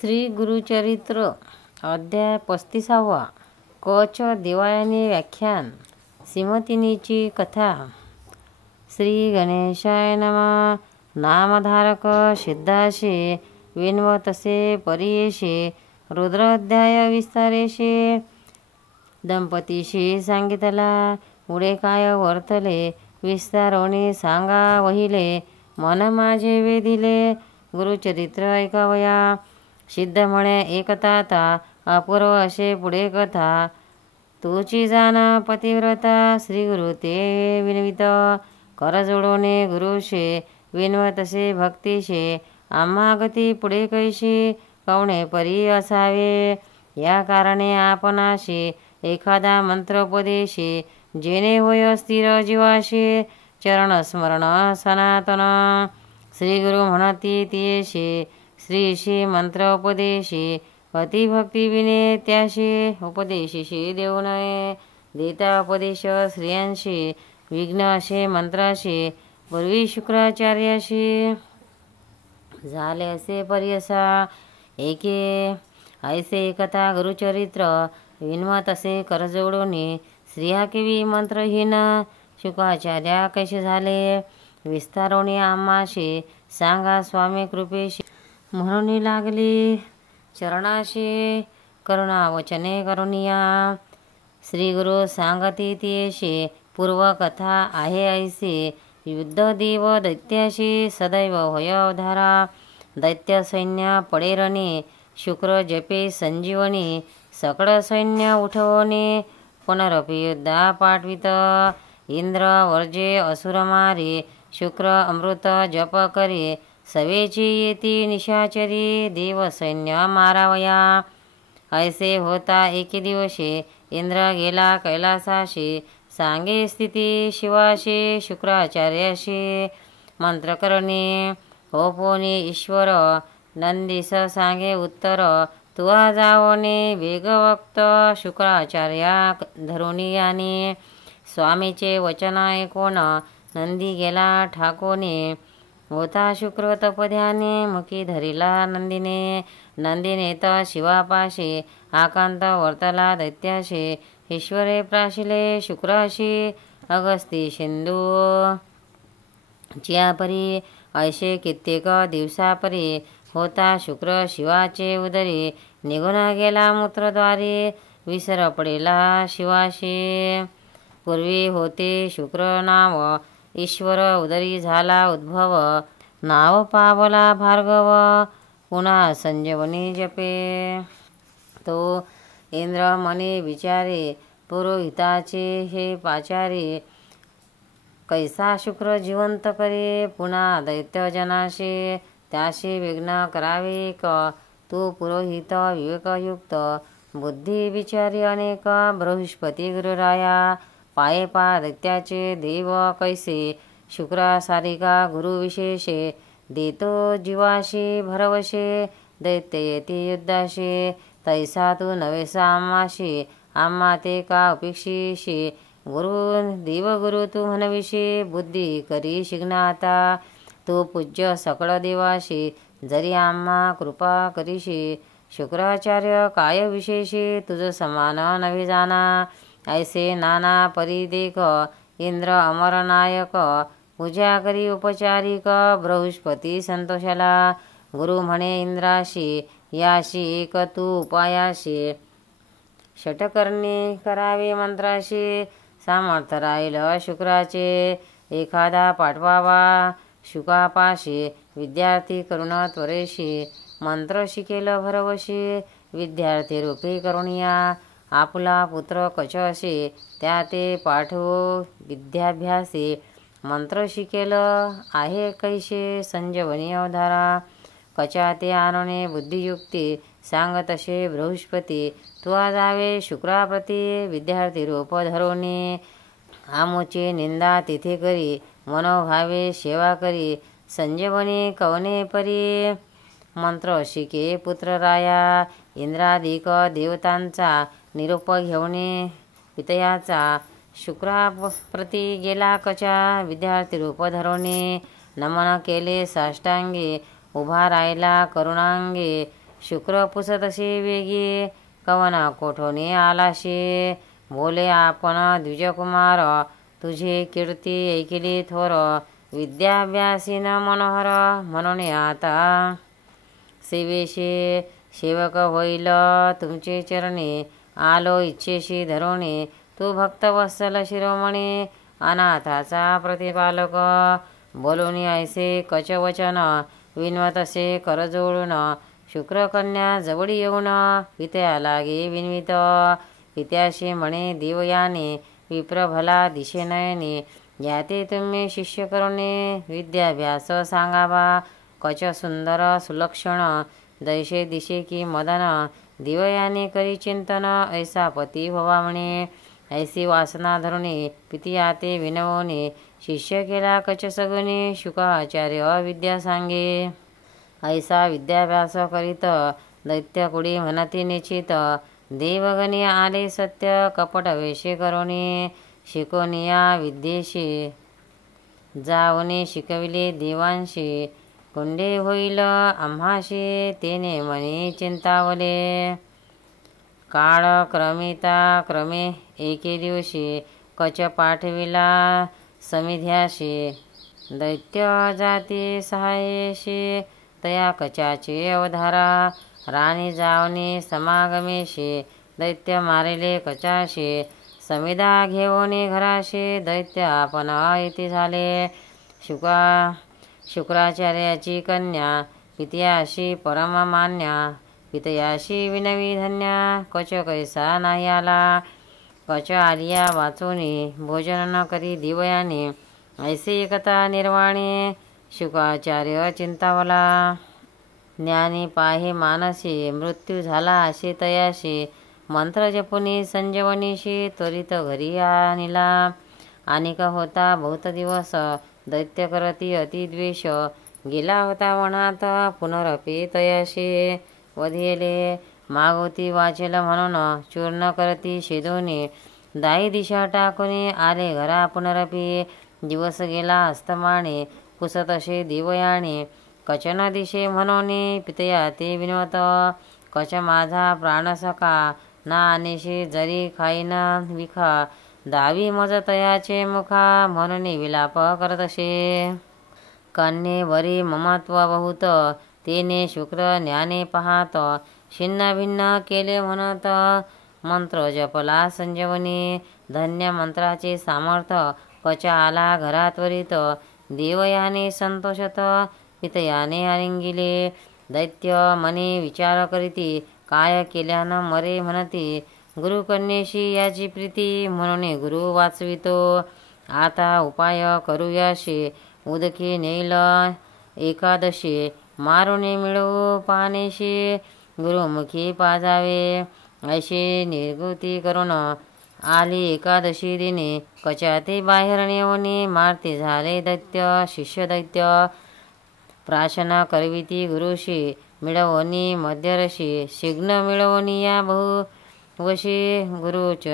श्री गुरुचरित्र अध्याय 35वा कच देवायाने व्याख्यान सीमतिनीची कथा। श्री गणेशाय नमः। नामधारक सिद्धाशे विन्व तसे परियेशे रुद्राध्याय विस्तारेशे दंपतीशी सांगितला पुढे काय वर्तले विस्तारोने सांगा वहिले मन माझे वेधिले गुरुचरित्र ऐकावया। सिद्ध म्हणे एकताता अपूर्व असे पुढे कथा तुची जाण पतिव्रता श्री गुरु ते विनवित कर जोडोने गुरुशे विनव तसे भक्तिशे आम्हा गती पुढे कैशी कवणे परी असावे या कारणे आपणाशी एखादा मंत्रोपदेशी जेणे होय स्थिर जीवाशी चरण स्मरण सनातन श्री गुरु म्हणती तियेशी श्रीशी मंत्र उपदेशी पतिभक्ती विने त्याशी उपदेशीशी देऊ नये देता उपदेश स्त्रियांशी विघ्न असे मंत्राशी पूर्वी शुक्राचार्याशी झाले असे पर्यसा एके ऐसे एकता गुरुचरित्र विन्वत असे करजोडोनी स्त्रिया किवी मंत्रहीन शुक्राचार्या कैसे झाले विस्तारोनी आम्हाशी सांगा स्वामी कृपेशी म्हणून लागली चरणाशी करुणा वचने करुणिया श्री गुरु सांगती तियेशी पूर्व कथा आहे ऐसी युद्ध देव दैत्याशी सदैव होय अवधारा दैत्य सैन्य पडेरणी शुक्र जपे संजीवनी सकळ सैन्य उठवणे पुनरपि युद्धा पाठवित इंद्र वर्जे असुर मारी शुक्र अमृत जप करी सवेची येती निशाचरी देव सैन्य मारावया। ऐसे होता एके दिवशी इंद्र गेला कैलासाशी सांगे स्थिती शिवाशी शुक्राचार्याशी मंत्रकरणी होपोनी ईश्वर नंदीस सांगे उत्तर तुवा जावने वेगवक्त शुक्राचार्या धरुणी आणि स्वामीचे वचन ऐकून नंदी गेला ठाकोने होता शुक्र तपध्याने मुखी धरिला नंदीने नंदीने तर शिवापाशी आकांत वर्तला दैत्याशी ईश्वरे प्राशिले शुक्राशी अगस्ती सिंधू चियापरी ऐसे कित्येक दिवसापरी होता शुक्र शिवाचे उदरी निघून गेला मूत्रद्वारे विसर पडेला शिवाशी पूर्वी होते शुक्र नाव ईश्वर उदरी झाला उद्भव नाव पावला भार्गव पुन्हा संजीवनी जपे तो इंद्र मने विचारे पुरोहिताचे हे पाचारी कैसा शुक्र जिवंत करे पुन्हा दैत्यजनाशी त्याशी विघ्न करावे क तू पुरोहित विवेकयुक्त बुद्धी विचारी अनेक बृहस्पती गुरुराया पाये पा दैत्याचे देव कैसे शुक्रासारिका गुरुविशेषे देतो जीवाशी भरवशे दैत्य येती युद्धाशी तैसा तू नवेसा आम्हाशी आम्हा ते का उपेक्षीशी गुरु देवगुरु तू म्हणविशी बुद्धी करी शिग्नाता तू पूज्य सकळ देवाशी जरी आम्हा कृपा करीशी शुक्राचार्य काय विशेषी तुझ समान नवे जाना ऐसे नाना परी देख इंद्र अमरनायक पूजा करी उपचारिक बृहस्पती संतोषाला गुरु म्हणे इंद्राशी याशी एक तू उपायाशी षटकर्णी करावे मंत्राशी सामर्थ राहील शुक्राचे एखादा पाठवावा शुकापाशी विद्यार्थी करुण त्वरेशी मंत्र शिकेल भरवशी विद्यार्थी रूपी करुणिया आपला पुत्र कच असे त्या ते पाठवो विद्याभ्यासी मंत्र शिकेल आहे कैसे संजीवनी अवधारा कचा ते आणणे बुद्धियुक्ती सांगत असे बृहस्पती तुवा जावे शुक्राप्रती विद्यार्थी रूप धरोनी आमुची निंदा तिथे करी मनोभावे सेवा करी संजीवनी कवने परी मंत्र शिके पुत्र राया इंद्रादिक देवतांचा निरोप घेऊने पितयाचा शुक्राप्रती गेला कचा विद्यार्थी रूप धरोनी नमन केले साष्टांगी उभा राहिला करुणांगी शुक्र पुसतसे वेगी कवन कोठोनी आलाशे बोले आपण द्विजकुमार तुझे कीर्ती ऐकिली थोर विद्याभ्यासीन मनोहर म्हणून आता सेवेशी सेवक होईल तुमचे चरणी आलो इच्छेशी धरोणी तू भक्तवत्सल शिरोमणी अनाथाचा प्रतिपालक बोलूनी ऐसे कचवचन विनवतसे करजोडून शुक्रकन्या जवळी येऊन पित्या लागे विनवित पित्याशी म्हणे देवयाने विप्रभला दिशेनयनी याते तुम्ही शिष्य करुणे विद्याभ्यास सांगावा कच सुंदर सुलक्षण दैशे दिशे की मदन दिवयाने करी चिंतन ऐसा पती व्हावा म्हणे ऐसी वासना धरुणी पितियाते विनवणे शिष्य केला कच सगुनी शुकाचार्य विद्या सांगे ऐसा विद्याभ्यास करीत दैत्य कुडी म्हणती निश्चित देवगणी आले सत्य कपट वेशे करुणी शिकोनिया विद्येशी जावने शिकविले देवांशी कुंडे होईल आम्हाशी तेने मनी चिंतावले काळ क्रमिता क्रमे एके दिवशी कच पाठविला समिध्याशी दैत्य जाती सहाय्येशी तया कचाचे अवधारा राणी जावने समागमेशी दैत्य मारिले कचाशी समिधा घेऊन घराशी दैत्य आपण येथे झाले शुक्राचार्याची कन्या पित्याशी परममान्या पितयाशी विनवी धन्या कच कैसा नाही आला कच आलिया वाचोनी भोजन न करी दिवयाने ऐसे एकता निर्वाणे शुकाचार्य चिंतावला ज्ञानी पाहे मानसी मृत्यू झाला असे तयाशी मंत्र जपुनी संजीवनीशी त्वरित घरी आणला अनिक होता बहुत दिवस दैत्य करती अतिद्वेष गेला होता वनात पुनरपी तयाशी वधिले मागोती वाचेल म्हणून चूर्ण करती शेदोनी दाई दिशा टाकून आले घरा पुनरपी दिवस गेला अस्तमाने पुसतसे दिवयाने कचन दिशे म्हणून पितया ते विनवत कच माझा प्राणसखा ना आनेशी जरी खाईन विखा दावी मज तयाचे मुखा म्हणून विलाप करतसे कन्ये वरी ममत्व बहुत तेने शुक्र ज्ञाने पाहात छिन्न भिन्न केले म्हणत मंत्र जपला संजीवनी धन्य मंत्राचे सामर्थ कच आला घरात्वरित देवयाने संतोषत पितयाने आलिंगिले दैत्य मनी विचार करीती काय केल्यानं मरे म्हणती गुरुकन्येशी याची प्रीती म्हणून गुरु वाचवितो आता उपाय करूयाशी उदकी नेल एकादशी मारुने मिळवू पानेशी गुरुमुखी पाजावे ऐशी निर्गुती करून आली एकादशी दिने कचाते बाहेर नेवणी मारते झाले दैत्य शिष्य दैत्य प्राशना करविती गुरुशी मिळवणी मध्यरशी शिग्न मिळवणी या बहु वशी गुरुच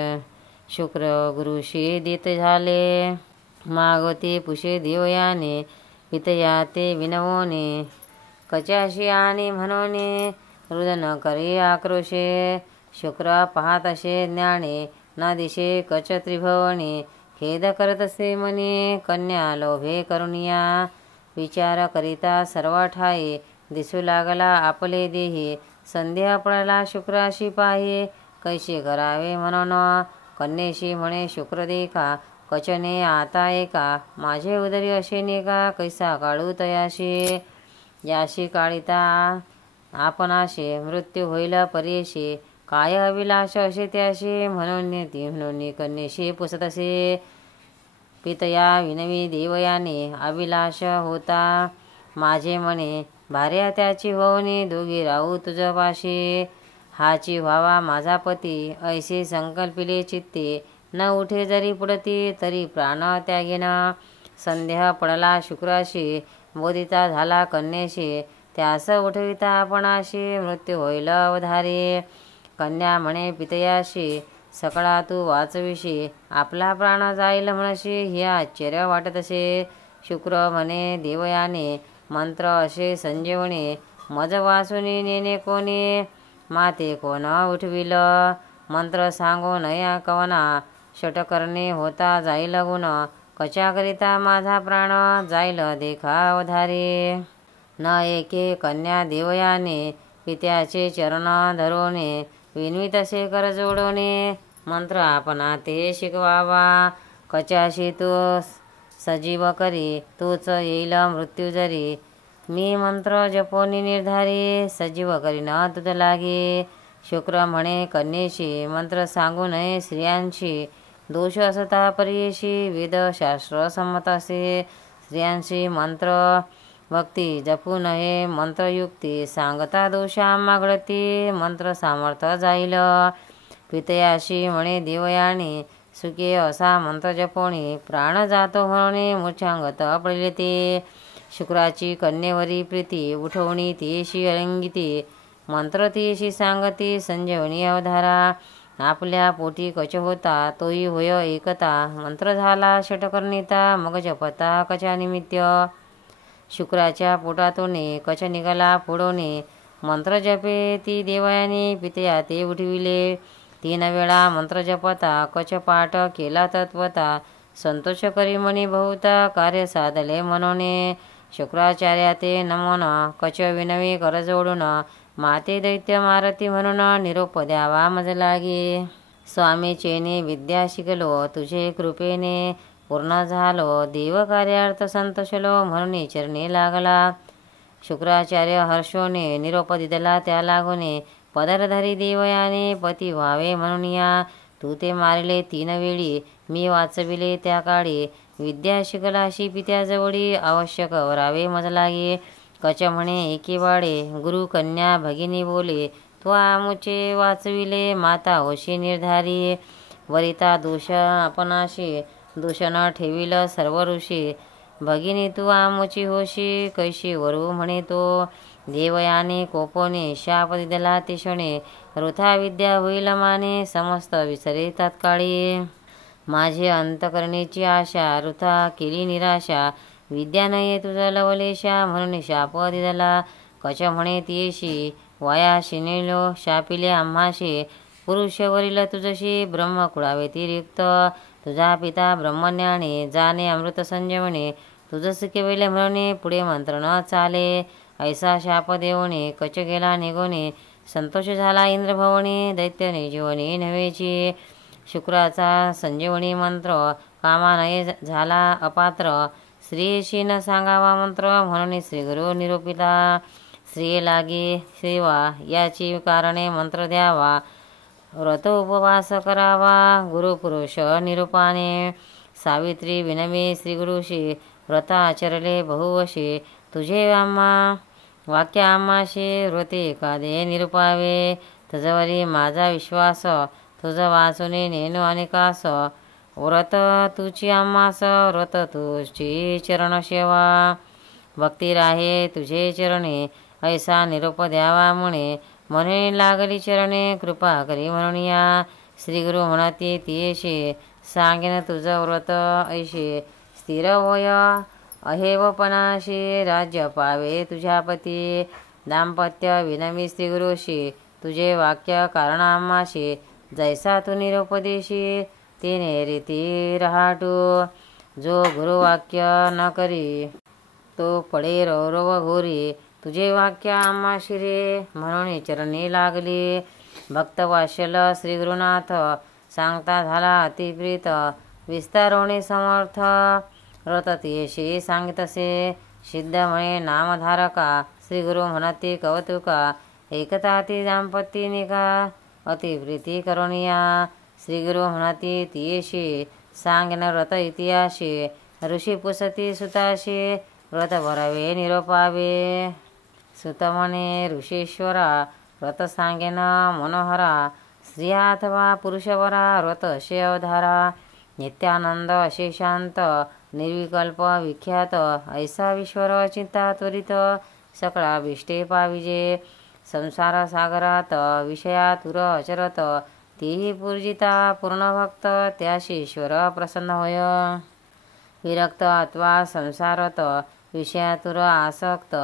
शुक्र गुरुशी देत झाले मागवते पुषे देवयाने पितया ते विनवणे कचाशी आणि म्हणून रुदन करी आक्रोशे शुक्र पाहत असे ज्ञाने न दिशे कच त्रिभवनी खेद करत असे मनी कन्या लोभे करुनिया विचार करिता सर्व ठाई दिसू लागला आपले देही संध्या पडला शुक्राशी पाही कैसे करावे म्हणून कन्येशी म्हणे शुक्र देखा कचने आता एका माझे उदरी असे नेका कैसा काढू तयाशी याशी काळिता आपणाशी मृत्यू होईल परेशी काय अभिलाष असे त्याशी म्हणून ती म्हणून कन्येशी पुसत असे पितया विनवी देवयाने अभिलाष होता माझे मने भार्या त्याची होऊनी दोघी राहू तुझपाशी हाची व्हावा माझा पती ऐसे संकल्पिले चित्ते न उठे जरी पुढती तरी प्राण त्यागेन संध्या पडला शुक्राशी बोधिता झाला कन्येशी त्यास उठविता आपणाशी मृत्यू होईल अवधारी कन्या म्हणे पितयाशी सकळा तू वाचविशी आपला प्राण जाईल म्हणशी हे आश्चर्य वाटत असे शुक्र म्हणे देवयाने मंत्र असे संजीवनी मज वासुनी नेने कोणी, माते कोण उठविल, मंत्र सांगो नया कवना, षटकर्णे होता जाईल गुण, कच्याकरिता माझा प्राण, जाईल देखा अवधारी. न एके कन्या देवयाने, पित्याचे चरण धरोने, विनवी तसे कर जोडोने, मंत्र आपणा ते शिकवावा, कच्याशी तू सजीव करी, तूच येईल मृत्यू जरी, मी मंत्र जपोनी निर्धारी, सजीव करीन तुझ लागे. शुक्र म्हणे कन्येशी, मंत्र सांगू नये स्त्रियांशी, दोष असता परीयशी, वेद शास्त्र संमत असे, स्त्रियांशी मंत्र भक्ती जपू नये, मंत्रयुक्ती सांगता दोषा मागळती, मंत्र सामर्थ जाईल. पितयाशी म्हणे देवयानी, सुखे असा मंत्र जपोणी, प्राण जातो म्हणून मूर्छांगत पडले ते, शुक्राची कन्येवरी प्रीती, उठवणी तियेशी अलिंगिती, मंत्र तियेशी सांगती, संजीवनी अवधारा, आपल्या पोटी कच होता तोही होय एकता, मंत्र झाला षटकर्णिता, मग जपता कचा निमित्त, शुक्राच्या पोटातून कच निघाला फोडोने, मंत्र जपे ती देवयानी, पितया ते उठविले, 3 वेळा मंत्र जपता, कच पाठ केला तत्वता, संतोष करी म्हणी बहुता, कार्य साधले म्हणूने, शुक्राचार्या ते नमन, कच विनवी कर जोडून, माते दैत्य मारती म्हणून, निरोप द्यावा मज लागे. स्वामी चेने विद्या शिकलो, तुझे कृपेने पूर्ण झालो, देव कार्यार्थ संतोषलो, म्हणून चरणी लागला. शुक्राचार्य हर्षोने निरोप दिदला त्या लागोने, पदरधरी देवयाने पती व्हावे म्हणून या, तू ते मारिले 3 वेळी, मी वाचविले त्या काळी, विद्या शिकलाशी पित्याजवळी, आवश्यक वरावे मज लागे. कच म्हणे एके वाडे, गुरु कन्या भगिनी बोले, तो आमुचे वाचविले, माता होशी निर्धारी, वरिता दोष आपणाशी, दूषण ठेविल सर्व ऋषी, भगिनी तू आमुची होशी, कैशी वरू म्हणे तो, देवयाने कोपोने शाप दिदला ते क्षणे, वृथा विद्या होईल माने, समस्त विसरे तात्काळी, माझे अंतकरणेची आशा, वृथा केली निराशा, विद्या नये तुझा लवलेशा, म्हणून शाप दिदला. कच म्हणे तियेशी, वायाशी नेलो शापिले आम्हाशी, पुरुषवरील तुझशी, ब्रह्मकुळा व्यतिरिक्त, तुझा पिता ब्रह्मज्ञाने, जाणे अमृत संजीवने, तुझस केवले म्हणून पुढे मंत्र न चाले, ऐसा शाप देवणे, कच गेला निघोने, संतोष झाला इंद्रभवने, दैत्यने जीवने नव्हेची, शुक्राचा संजीवनी मंत्र, कामानये झाला अपात्र, स्त्रियेशी न सांगावा मंत्र, म्हणून श्रीगुरु निरूपिता, स्त्रिये लागे सेवा, याची कारणे मंत्र द्यावा, व्रत उपवास करावा, गुरुपुरुष निरूपाने, सावित्री विनमी श्रीगुरुशी, व्रत आचरले बहुवशी, तुझे आम्हा वाक्य आम्हाशी, व्रते एखादे निरूपावे, तुझवरी माझा विश्वास, तुझ वाचुने नेनो अनेकास, व्रत तुझी आम्हास, व्रत तुझी चरण सेवा, भक्ती राहे तुझे चरणे, ऐसा निरोप द्यावा म्हणे लागली चरणे, कृपा करी म्हणून या, श्रीगुरु म्हणती तियेशी, सांगेन तुझं व्रत ऐशी, स्थिर होय अहेवपणाशी, राज्य पावे तुझ्यापती, दाम्पत्य विनमी श्रीगुरुशी, तुझे वाक्य कारण आम्हाशी, जैसा तू निरोपदेशी, तिने रीती रहाटू, जो गुरुवाक्य न करी, तो पडे रौरव घोरी, तुझे वाक्य आम्हाशी रे, म्हणून चरणी लागली. भक्तवात्सल श्रीगुरुनाथ, सांगता झाला अतिप्रीत, विस्तारोणे समर्थ, व्रत तियेशी सांगितसे, सिद्ध म्हणे नामधारका, श्रीगुरु म्हणती कौतुका, एकता ती दाम्पत्य निका, अतिप्रीती करुणिया, श्रीगुरु म्हणती तियेशी, सांगेन व्रत इतिहाशी, ऋषी पुसती सुताशी, व्रत भरावे निरोपावे, सुत म्हणे ऋषीश्वरा, व्रत सांगेन मनोहरा, स्त्रिया अथवा पुरुषवरा, व्रत असे अवधारा, नित्यानंद असे शांत, निर्विकल्प विख्यात, ऐसा विश्वर चिंता त्वरित, सकळा विष्टे पाविजे, संसार सागरात विषयातुर अचरत, तीही पूर्जिता पूर्णभक्त, त्याशी ईश्वर प्रसन्न होय, विरक्त अथवा संसारत, विषयातुर आसक्त,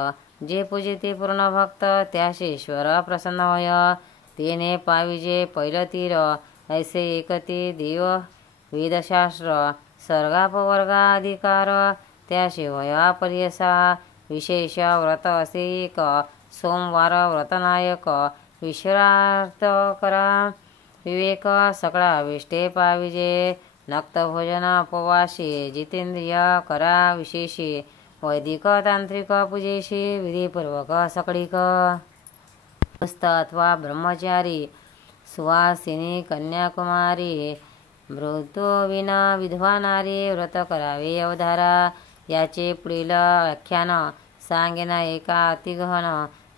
जे पूजिते पूर्ण भक्त त्याशी ईश्वर प्रसन्न होय. तेने पाविजे पैल तीर ऐसे एकते देव वेदशास्त्र सर्गापवर्गाधिकार त्याशी होया पर्यसा. विशेष व्रत असे एक सोमवार व्रतनायक विश्रार्थ करा. विवेक सगळा विष्टे पाविजे नक्त भोजन उपवासी. जितेंद्रिय करा विशेषी वैदिक तांत्रिक पूजेशी विधीपूर्वक सकळीक. गृहस्थ अथवा ब्रह्मचारी सुवासिनी कन्याकुमारी मृत्यूविना विधवा नारी व्रत करावे अवधारा. याचे पुढील व्याख्यान सांगेन एका अतिगहन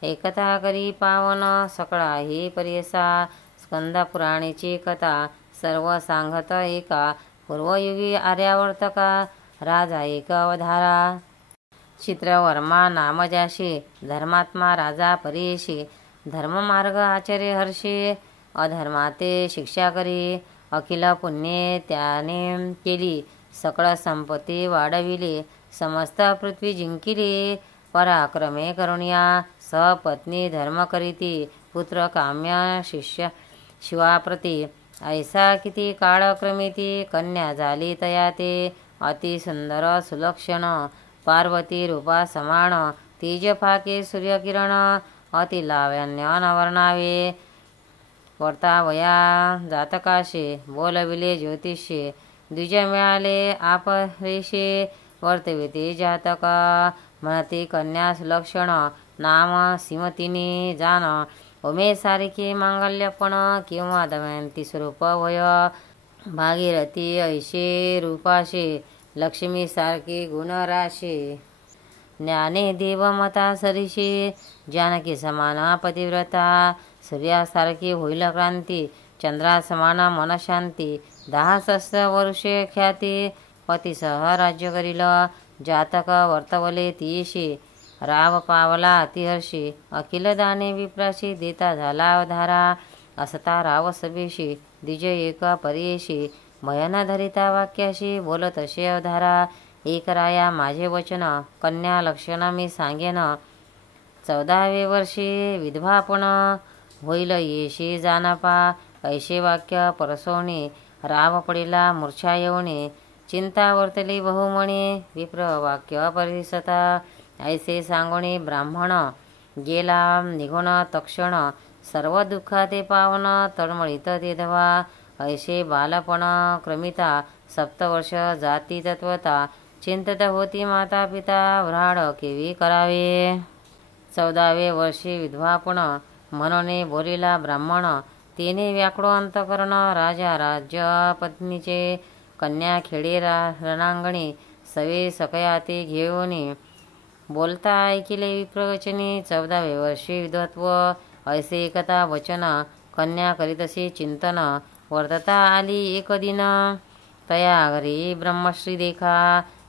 एकता करी पावन सकळा ही पर्यसा. स्कंद पुराणेची कथा सर्व सांगत एका पूर्वयुगी आर्यावर्तका राजा एक अवधारा. चित्रवर्मा नाम ज्याशी धर्मात्मा राजा परीशी. धर्ममार्ग आचरे हर्षी अधर्माते शिक्षा करी. अखिल पुण्ये त्याने केली सकळ संपत्ती वाढविली. समस्त पृथ्वी जिंकिली पराक्रमे करुणिया. सपत्नी धर्म करीती पुत्र काम्य शिष्य शिवाप्रती. ऐसा किती काळ क्रमिती कन्या झाली तया ते. अति सुंदर सुलक्षण पार्वती रूपा समान. तेज फाके सूर्यकिरण अति लावण्य नवर्णावे. वर्तावया जातकाशी बोलविले ज्योतिषी. द्विज मिळाले आपरेशी वर्तविते जातक. म्हणती कन्या सुलक्षण नाम सीमतिनी जाण. उमेसारिखे मांगल्यपण किंवा दमयंती स्वरूप वय. भागीरथी ऐशे रूपाशी लक्ष्मी सारखी गुणराशी. ज्ञाने देवमता सरीशी जानकी समान पतिव्रता. सूर्यासारखी होईल क्रांती चंद्रा समान मनशांती. 10 सहस्र वर्षे ख्याती पतीसह राज्य करील. जातक वर्तवले तीशी राव पावला अतिहर्षी. अखिल दाने विप्राशी देता झाला अवधारा. असता राव सभेशी द्विज एका पर्येशी. भयन धरिता वाक्याशी बोलत असे अवधारा. एक राया माझे वचन कन्या लक्षण मी सांगेन. 14वे वर्षी विधवापण होईल येशी जानपा. ऐशे वाक्य परसोणी राव पडिला मूर्छा येऊनी. चिंता वर्तली बहुमणी विप्र वाक्य परिसता. ऐसे सांगोणी ब्राह्मण गेला निघून तक्षण. सर्व दुःखाते पावन तळमळीत ते धवा. ऐसे बालपण क्रमिता 7 वर्ष जाती तत्वता. चिंतत होती माता पिता व्राड केवी करावे. 14वे वर्षी विधवापण म्हणून बोलिला ब्राह्मण. तेने व्याकुळ अंतकरण राजा राज्य पत्नीचे. कन्या खेडे रणांगणी सवे सकयाते घेऊनी. बोलता ऐकिले विप्रवचनी 14वे वर्षी विधत्व. ऐसे एकता वचन कन्या करीतसे चिंतन. वर्तता आली एक दिन तया घरी ब्रह्मश्री देखा.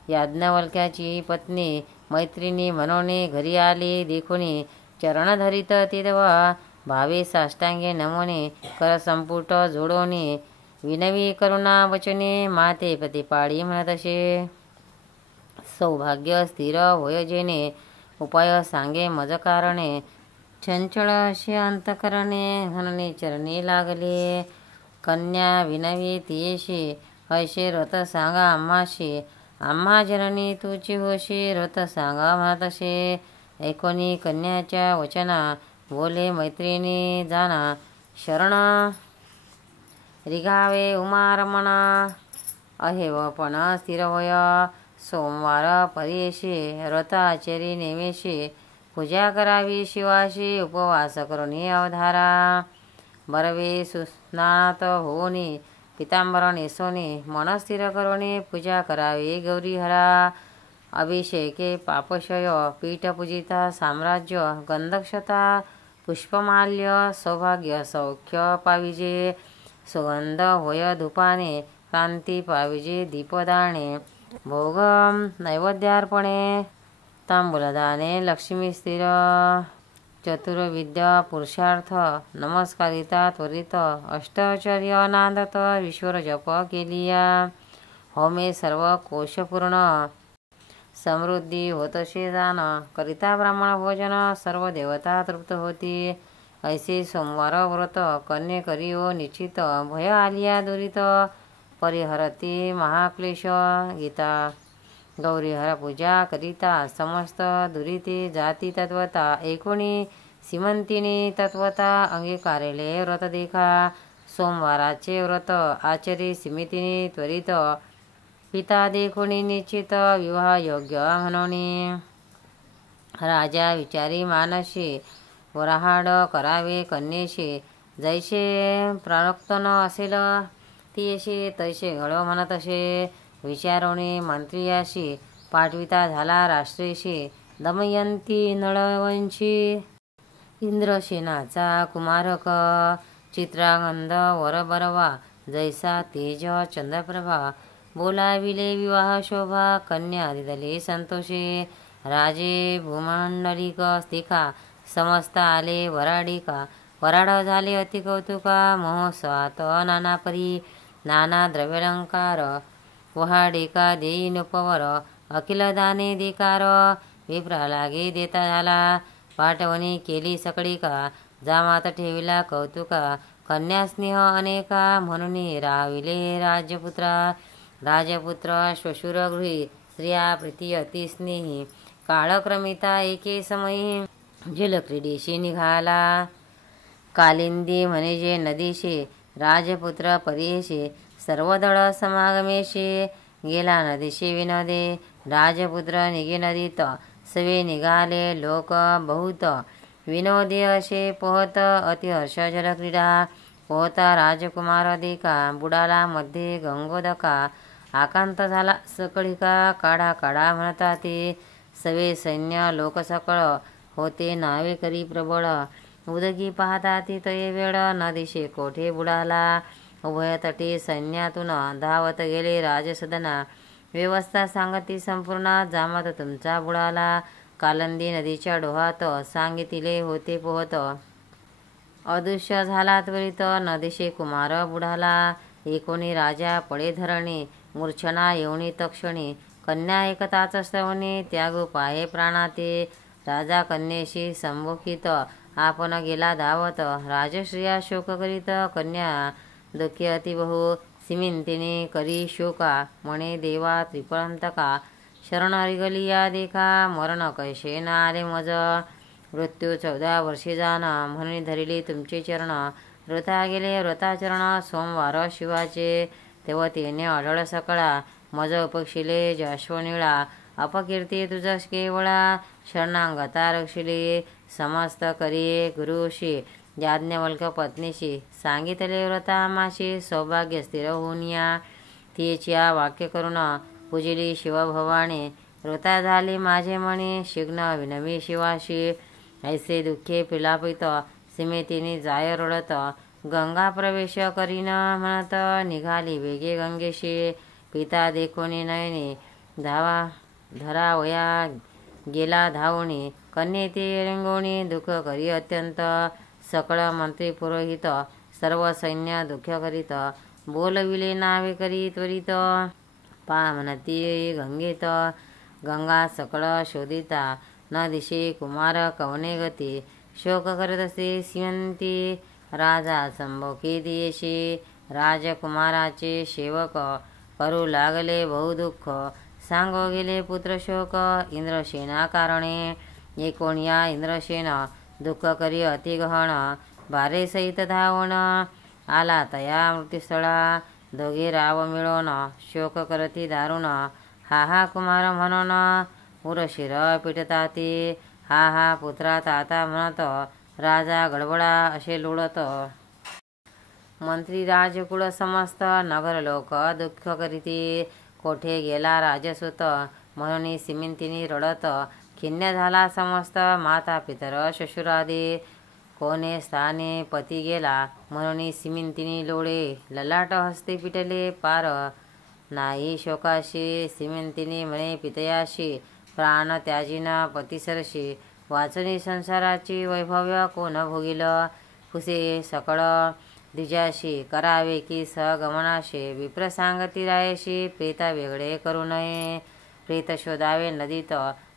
याज्ञवल्क्याची पत्नी मैत्रिणी म्हणून घरी आली देखुनी. चरण धरित तेदवा भावे साष्टांगे नमोने. कर संपुट जोडोनी विनवी करुणा वचने. माते प्रतिपाळी म्हणतसे. सौभाग्य स्थिर होय जेणे उपाय सांगे मज कारणे. चंचळ असे अंतकरणे म्हणून चरणी लागले. कन्या विनवी तियेशी ऐशे व्रत सांगा आम्हाशी. आम्हा जननी तुची होशी व्रत सांगा म्हणतसे. ऐकोनी कन्याच्या वचना बोले मैत्रिणी जाना. शरण रिघावे उमारमणा अहेवपण स्थिर होय. सोमवार पर्येशी व्रत आचरी नेमेशी. पूजा करावी शिवाशी उपवास करुणी अवधारा. बरवे सुस्नात होऊनी पितांबर नेसोनी. मन स्थिर करुणी पूजा करावी गौरीहरा. अभिषेके पापशय पीठ पूजिता साम्राज्य गंधक्षता पुष्पमाल्य. सौभाग्य सौख्य पाविजे सुगंध होय धूपाने. कांती पाविजे दीपदाणे. भोग नैवेद्यार्पणे तांबूलदाने. लक्ष्मी स्थिर चतुर्विद्या पुरुषार्थ. नमस्कारिता त्वरित अष्टचर्य नांदत. ईश्वर जप केलिया होमे सर्व कोशपूर्ण. समृद्धी होतसे जाण, करिता ब्राह्मण भोजन, सर्व देवता तृप्त होती. ऐसे सोमवार व्रत कन्ये करियो निश्चित, भय आलिया दुरित, परिहरती महाक्लेश. गीता. गौरीहर पूजा करिता, समस्त दुरिते जाती तत्वता, एकोणी सीमंतिनी तत्वता, अंगीकारेले व्रत देखा. सोमवाराचे व्रत आचरी सीमितीने त्वरित, पिता देखुनी निश्चित, विवाह योग्य म्हणून. राजा विचारी मानशी, वराहाड करावे कन्येशी, जैसे प्राणोक्तन असेल तियेशी, तैसे घडो म्हणत असे. विचारोणी मंत्रियाशी, पाठविता झाला राष्ट्रीशी, दमयंती नळवंशी. इंद्रसेनाचा कुमारक, चित्रांगद वरबरवा, जैसा तेज चंद्रप्रभा, बोलाविले विवाह शोभा, कन्या दिदले संतोषे. राजे भूमंडलिक स्थिका, समस्त आले वराडिका, वराड झाले अति कौतुका. महोत्सवात नाना परी, नाना द्रव्यालंकार, वहाडिका देई नुपवर, अखिल दाने देकार. विप्रा लागे देता झाला, पाठवणी केली सकळीका, जामात ठेविला कौतुका, कन्या स्नेह अनेका, म्हणून राविले राजपुत्रा. राजपुत्र श्वशुर गृही, स्त्रिया प्रीती अति स्नेही, काळक्रमिता एके समयी, जलक्रीडेशी निघाला. कालिंदी म्हणजे नदीशी, राजपुत्र परियेशी, सर्वदळ समागमेशी, गेला नदीशी विनोदे. राजपुत्र निघे नदीत, सवे निघाले लोक बहुत, विनोदे असे पोहत, अतिहर्ष जलक्रीडा. पोहता राजकुमार देखा, बुडाला मध्ये गंगोदका, आकांत झाला सकळिका, काढा काढा म्हणता ते. सवे सैन्य लोक सकळ, होते नावे करी प्रबळ, उदकी पाहता ती तये वेळ, न दिशे कोठे बुडाला. उभय तटी सैन्यातून धावत गेले राजसदना, व्यवस्था सांगती संपूर्ण, जामत तुमचा बुडाला. कालंदी नदीच्या डोहात, सांगितिले होते पोहत, अदृश्य झाला त्वरित, न दिशे कुमार बुडाला. एकोणी राजा पडे धरणी, मूर्छना येऊनी तक्षणी, कन्या एकताच श्रवणी, त्यागू पाहे प्राणाते. राजा कन्येशी संमुखित, आपण गेला धावत, राजश्रिया शोक करीत, कन्या दुःखी अतिबहू, सिमिंतिनी करी शोका, म्हणे देवा त्रिपुरांतका, शरण रिगलिया देखा, मरण कैसे न आले मज. मृत्यू 14 वर्षे जाण, म्हणून धरिले तुमचे चरण, वृथा गेले व्रताचरण. सोमवार शिवाचे, तेव्हा तिने आढळ सकळा, मज उपक्षिले जाश्वनिळा, अपकीर्ती तुझ केवळा. शरणांगता रक्षिले, समस्त करी गुरुशी, याज्ञवल्क पत्नीशी, सांगितले व्रतामाशी, सौभाग्य स्थिर होऊनिया. तिच्या वाक्य करून पूजिली शिवभवानी, व्रता झाले माझे मणी, शिग्न विनवी शिवाशी. ऐसे दुःखे पिलापित, सीमेतीने जाय रडत, गंगा प्रवेश करीन म्हणत, निघाली वेगे गंगेशी. पिता देखोनी नयनी, धावा धरावया गेला धावणी, कन्ये ते रेंगोणी, दुःख करी अत्यंत, सकळ मंत्री पुरोहित, सर्व सैन्य दुःख करीत, बोलविले नावे करी त्वरित. पा म्हणती गंगेत, गंगा सकळ शोधिता, न दिशे कुमार कवने गती, शोक करत असे सीमंती. राजा संभोगी दियेशी, राजकुमाराचे सेवक, करू लागले बहुदुःख, सांगो गेले पुत्र शोक. इंद्रसेना कारणे, एकोणिया इंद्रसेन, दुःख करी अति गहन, बारे सहित धावण, आला तया मृत्यूस्थळा. दोघे राव मिळून, शोक करती दारुण, हा हा कुमार म्हणून, उरशिर पिटताती, हा हा पुत्रा ताता म्हणत, राजा गडबडा असे लोळत. मंत्री राजकुळ समस्त, नगर लोक दुःख करीती, कोठे गेला राजसूत, म्हणून सिमिंतिनी रडत, खिन्न झाला समस्त, माता पितर श्वशुरादी, कोणे स्थाने पती गेला, म्हणून सिमिंतिनी लोळे, ललाट हस्ते पिटले पार, नाही शोकाशी. सिमिंतिनी म्हणे पितयाशी, प्राण त्याजीन पतिसरशी, वाचनी संसाराची वैभव्य कोण भोगिल, कुसे सकळ द्विजाशी, करावे की सहगमनाशी, विप्र सांगती रायशी, पेता वेगळे करू नये, प्रेत शोधावे नदीत,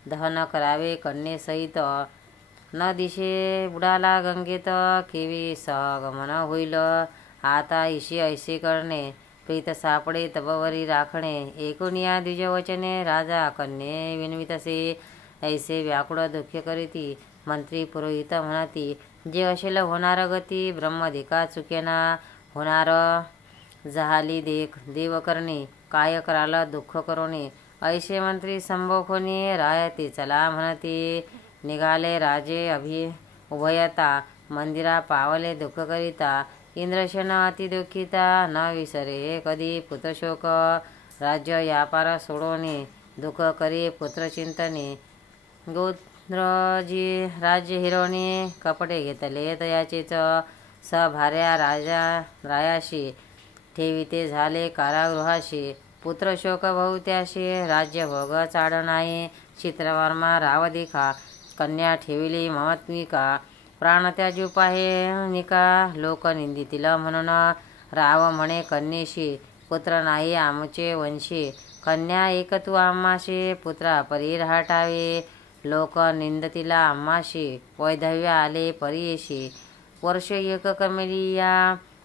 दहन करावे कन्येसहित. न दिशे बुडाला गंगेत, केवी सहगमन होईल. आता इशी ऐसे करणे, प्रीत सापडे तबवरी राखणे. ऐकून या द्विजवचने, राजा कन्ये विनवितसे. ऐसे व्याकुळ दुःख करीती, मंत्री पुरोहित म्हणती. जे असेल होणार गती, ब्रह्मदिका चुकेना. होणार जहाली देख देव करणे, काय कराल दुःख करोने. ऐसे मंत्री संभोखोनी, रायते चला म्हणती. निघाले राजे उभयता, मंदिरा पावले दुःख करिता. इंद्रसेन अति दुःखिता, न विसरे कधी पुत्रशोक. राज्य व्यापार सोडोने, दुःख करी पुत्रचिंतने. गौत्रजी राज्य हिरवणे, कपडे घेतले तयाचेच. सभार्या रायाशी, ठेविते झाले कारागृहाशी. पुत्रशोक बहुत्याशी, राज्य भोग चाड नाही. चित्रवर्मा राव दिखा, कन्या ठेविली ममत्विका. प्राण त्याजू पाहे निका, लोक निंदितील म्हणून. राव म्हणे कन्येशी, पुत्र नाही आमचे वंशी. कन्या एक तू आम्हाशी, पुत्रा परी रहाटावे. लोक निंदतील आम्हाशी, वैधव्य आले परीयशी. वर्ष एक कमेलिया,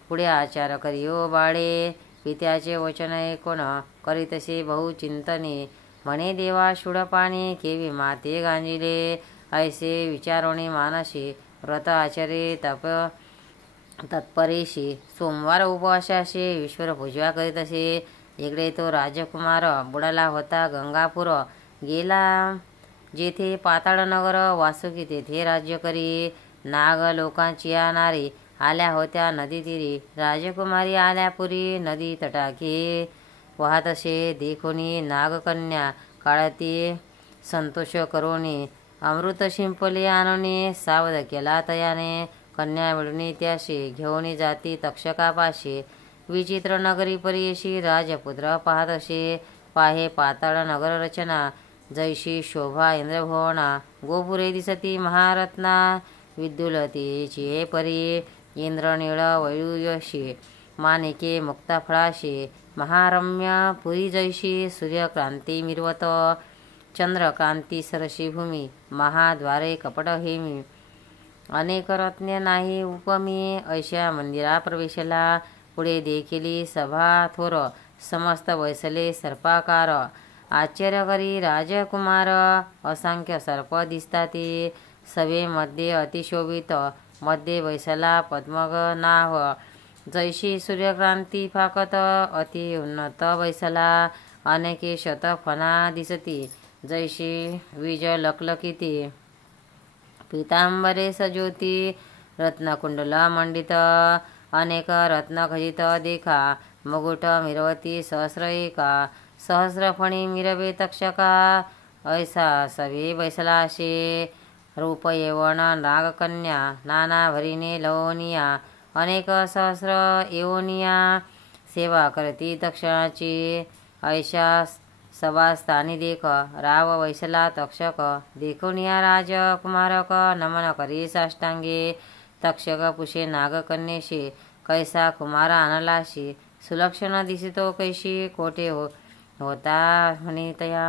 पुढे आचार करियो बाळे. पित्याचे वचन ऐकोन, करीतसे बहुचिंतने. म्हणे देवा शूळपाणी, केवी माते गांजिले. ऐसे विचारोणी मानसी, व्रत आचरे तत्परेशी. सोमवार उपवासाशी, ईश्वर पूजा करीतसे. इकडे तो राजकुमार बुडाला होता गंगापूर. गेला जेथे पाताळ नगर, वासुकी तेथे राज्य करी. नाग लोकांची या नारी, आल्या होत्या नदी तीरी. राजकुमारी आल्या पुरी, नदी तटाकी वाहतसे. देखोनी नागकन्या, काळती संतोष करोनी. अमृत शिंपले आणोनी, सावध केला तयाने. कन्या मिळून त्याशी, घेऊन जाती तक्षकापाशी. विचित्र नगरी परीयशी, राजपुत्र पाहतसे. पाहे पाताळ नगर रचना, जैशी शोभा इंद्रभुवना. गोपुरे दिसती महारत्ना, विद्युलतेची परी. इंद्रनीळ वैडूर्यशी, माणिके मुक्ताफळाशी. महारम्य पुरी जैशी, सूर्यक्रांती मिरवत. चंद्रकांती सरशी भूमी, महाद्वारे कपट हेमी. अनेक रत्ने नाही उपमी, ऐशा मंदिरा प्रवेशला. पुढे देखिली सभा थोर, समस्त बैसले सर्पाकार. आश्चर्य करी राजकुमार, असंख्य सर्प दिसताती. सभेमध्ये अतिशोभित, मध्ये बैसला पद्मग नाव. जैशी सूर्यक्रांती फाकत, अति उन्नत बैसला. अनेके शतफणा दिसती, जैशी विज लखलखिती. पीतांबरे सजोती, रत्नकुंडल मंडित. अनेक रत्नखचित देखा, मुकुट मिरवती सहस्र एका. सहस्रफणी मिरवे तक्षका, ऐसा सभे बैसलाशे. रूप येवण नागकन्या, नाना भरीने लवनिया. अनेक सहस्र येवनिया, सेवा करती तक्षणाची. ऐशा सभास्थानी देख, राव वैसला तक्षक. देखून या राजकुमारक, नमन करी साष्टांगे. तक्षक पुषे नागकन्येशी, कैसा कुमार आणलाशी. सुलक्षण दिसितो कैशी, कोठे होता म्हणितया.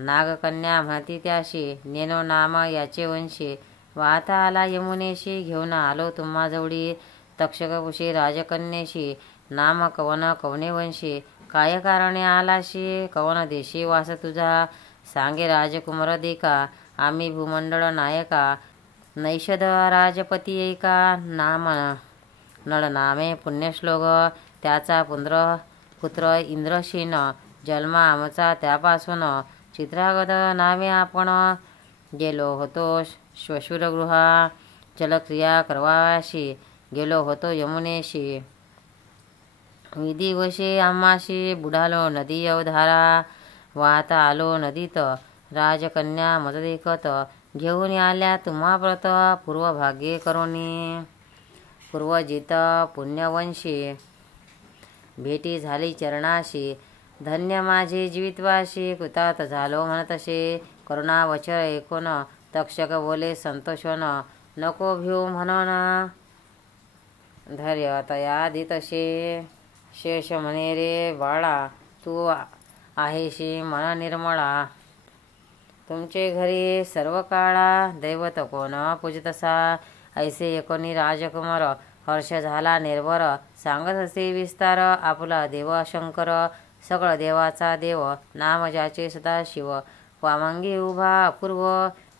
नागकन्या म्हणती त्याशी, नेनो नाम याचे वंशी. वाहता आला यमुनेशी, घेऊन आलो तुम्हा जवळी. तक्षक पुषे राजकन्येशी, नाम कवन कवने वंशी. काय कारणे आलाशी, कवन देशी वास तुझा. सांगे राजकुमार देखा, आम्ही भूमंडळ नायका. नैषध राजपती ऐका, नाम नळ नामे पुण्यश्लोक. त्याचा पुत्र इंद्रसेन, जन्म आमचा त्यापासून. चित्रागत नावे आपण, गेलो होतो श्वशुरगृहा. जलक्रिया करवाशी, गेलो होतो यमुनेशी. विधिवशे आम्हाशी, बुडालो नदी अवधारा. वाहता आलो नदीत, राजकन्या मत देखत. घेऊन आल्या तुम्हा व्रत, पूर्वभाग्ये करोनी. पूर्वजित पुण्यवंशी, भेटी झाली चरणाशी. धन्य माझे जीवितवाशी, कृतार्थ झालो म्हणतसे. करुणावचर ऐकून, तक्षक बोले संतोषन. नको भिऊ म्हणून, धैर्य तया दितसे. शेष म्हणे रे बाळा, तू आहेशी मन निर्मळा. तुमचे घरी सर्व काळा दैवत कोण पूजितसा. ऐसे एकोणी राजकुमार हर्ष झाला निर्भर. सांगत असे विस्तार आपला देव शंकर. सगळ देवाचा देव नाम ज्याचे सदाशिव. वामंगी उभा अपूर्व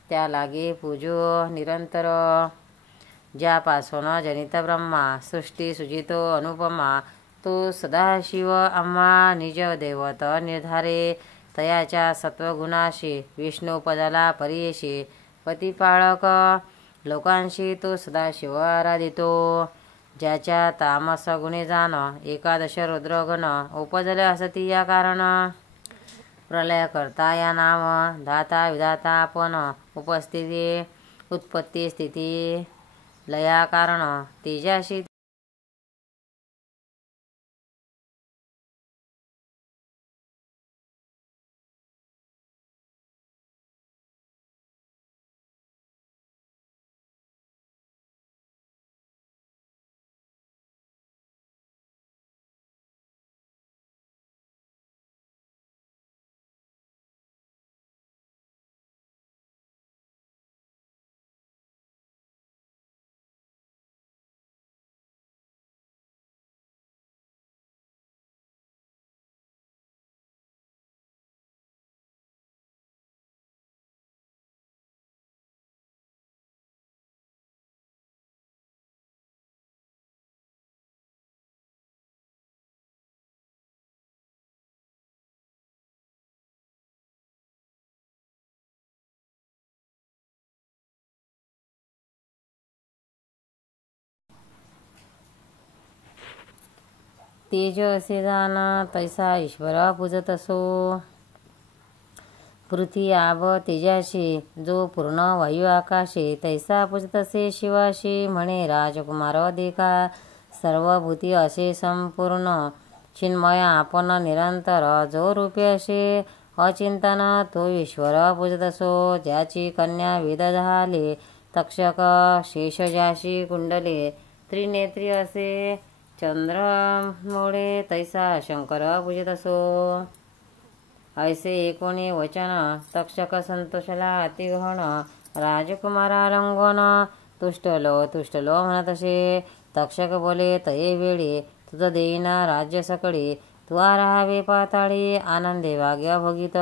त्या लागे पूजो निरंतर. ज्यापासून जनित ब्रह्मा सृष्टी सुजितो अनुपमा. तो सदाशिव आम्हा निज दैवत निर्धारे. तयाच्या सत्वगुणाशी विष्णू पदाला परियेशी. पतिपाळक लोकांशी तो सदाशिव आराधितो. ज्याच्या तामस गुणे जाण एकादश रुद्रगण. उपजले असती या कारण. प्रलय करता या नाम दाता विधाता आपण. उपस्थिती उत्पत्ती स्थिती लया कारण. तेजाशी तेज असे जाण तैसा ईश्वर पूजत असो. पृथ्वी आब तेजाशी जो पूर्ण वायू आकाशे. तैसा पूजत असे शिवाशी म्हणे राजकुमार देखा. सर्व भूती असे संपूर्ण चिन्मय आपण निरंतर. जो रूपे असे अचिंतन तो ईश्वर पूजत असो. ज्याची कन्या वेद झाले तक्षक. शेष ज्याशी कुंडले त्रिनेत्री असे चंद्रमोळे. तैसा शंकर पूजित असो. ऐसे एकोणी वचन तक्षक संतोषला अतिगहन. राजकुमारा रंगवण तुष्टलो म्हणत असे. तक्षक बोले तये वेळी तुझ देईन राज्य सकळी. तुआ राहावे पाताळी आनंदे भाग्य भोगित.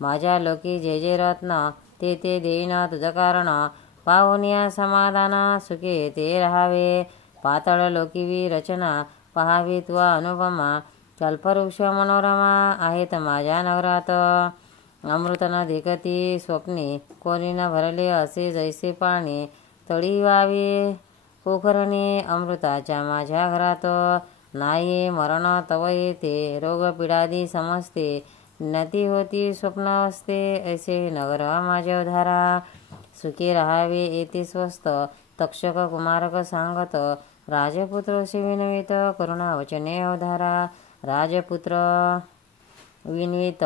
माझ्या लोकी जे जे रत्न ते ते देईन तुझ कारण. पाहुनिया समाधान सुखे ते राहावे. पाताळ लोकीवी रचना पहावी तुआ अनुपमा. कल्पवृक्ष मनोरमा आहेत माझ्या नगरात. अमृत न देखती स्वप्ने कोणी न भरले असे जैसे पाणी. तळी व्हावे पोखरणे अमृताच्या माझ्या घरात. नाही मरण तव येते रोग पिडादी समजते. नती होती स्वप्न असते ऐसे नगर माझे उधारा. सुखी राहावे येते स्वस्त तक्षक कुमारक सांगत. राजपुत्र विनवित करुणा वचने अवधारा. राजपुत्र विनवित